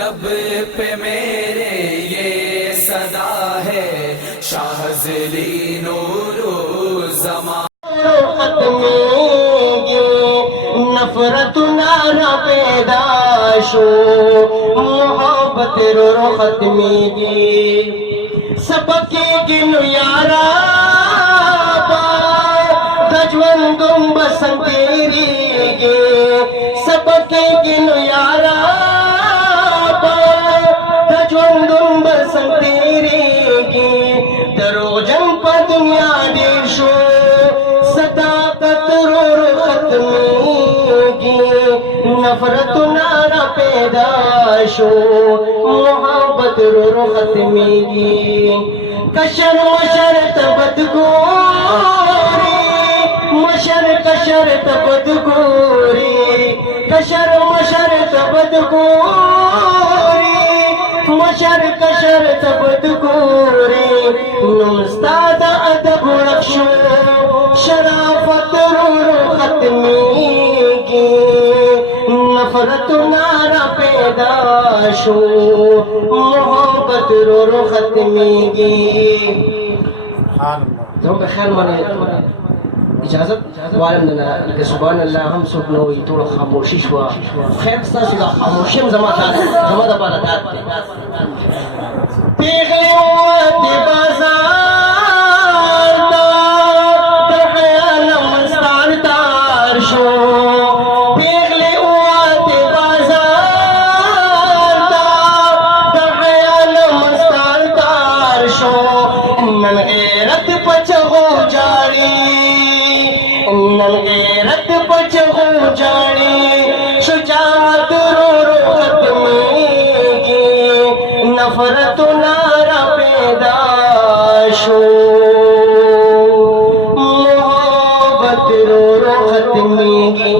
لب پہ میرے یہ صدا ہے شاہزلی نور زمان نفرت نارا پیدا شو محبت رو ختمی گی سبکی گنو یارا دجوندم بسن تیری گی سبکی گنو یارا دجوندم بسن تیری گی درو جن پا دنیا دیر شو صداقت رو ختمی نفرت نارا پیدا شو محبت رو ختمی گی کشر مشر تبد گوری مشر کشر تبد گوری کشر مشر تبد گوری مشر کشر تبد گوری نمستاد ادب رخشو شرافت رو ختمی گی نفرت نارا پیدا شو محبت رو ختمی گی زم بخیر مانے اجازت وعلم لنا لکه سبحان الله هم څوک نه وي ټول خاموشي شوه خیر ستاسو دا خاموشي هم زما دپاره داد دی پیغلې ووتې بازار ته د حیا نه مستار تار شو پیغلې ووتې بازار ته د حیا نه مستار تار شو نن غیرت په چغو جاړي نن غیرت په چغو جاړي شجاعت رو ختمیږي نفرت نارا پیدا شو محبت رو ختمیږي